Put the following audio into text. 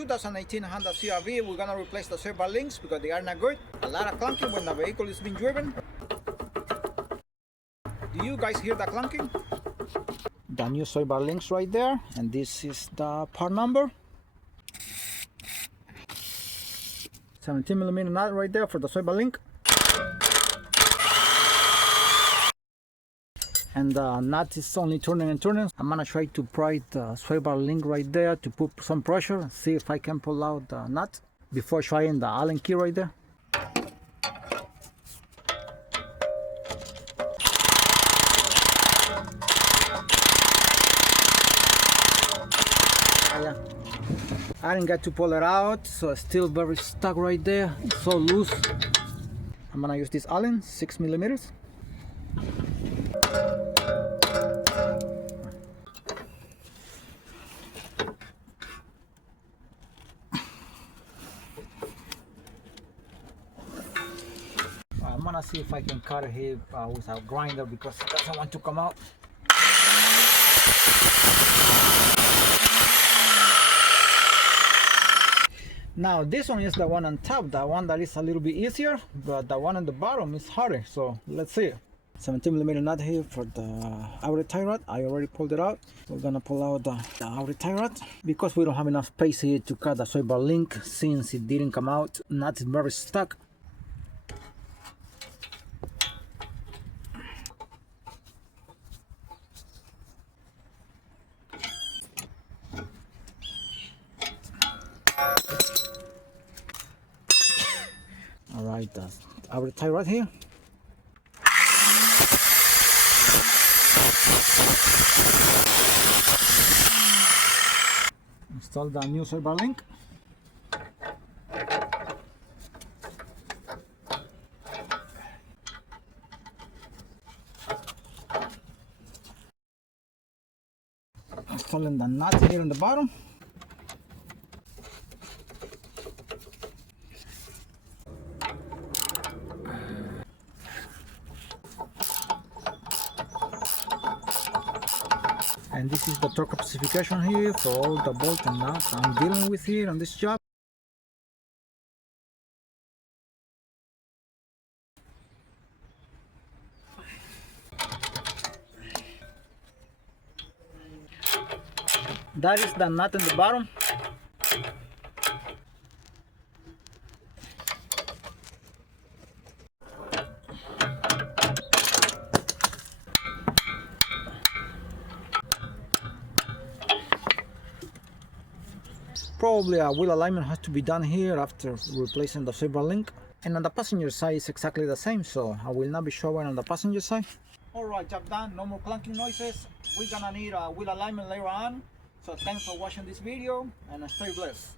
2018 Honda CRV, we're gonna replace the sway bar links because they are not good. A lot of clunking when the vehicle is being driven. Do you guys hear the clunking? The new sway bar links right there, and this is the part number. 17mm nut right there for the sway bar link. And the nut is only turning and turning. I'm gonna try to pry the sway bar link right there to put some pressure, see if I can pull out the nut before trying the Allen key right there. Yeah, I didn't get to pull it out, so it's still very stuck right there. It's so loose. I'm gonna use this Allen 6mm. I'm gonna see if I can cut it here with a grinder because it doesn't want to come out. Now this one is the one on top, the one that is a little bit easier, but the one on the bottom is harder, so let's see. 17mm nut here for the outer tie rod. I already pulled it out. We're gonna pull out the outer tie rod because we don't have enough space here to cut the sway bar link since it didn't come out. Nut is very stuck. Alright, the outer tie rod here. Install the new sway bar link. Installing the nut here on the bottom. And this is the torque specification here for all the bolts and nuts I'm dealing with here on this job. That is the nut in the bottom. Probably a wheel alignment has to be done here after replacing the sway bar link. And on the passenger side is exactly the same, so I will not be showing on the passenger side. Alright, job done, no more clunking noises. We're gonna need a wheel alignment later on. So thanks for watching this video and stay blessed.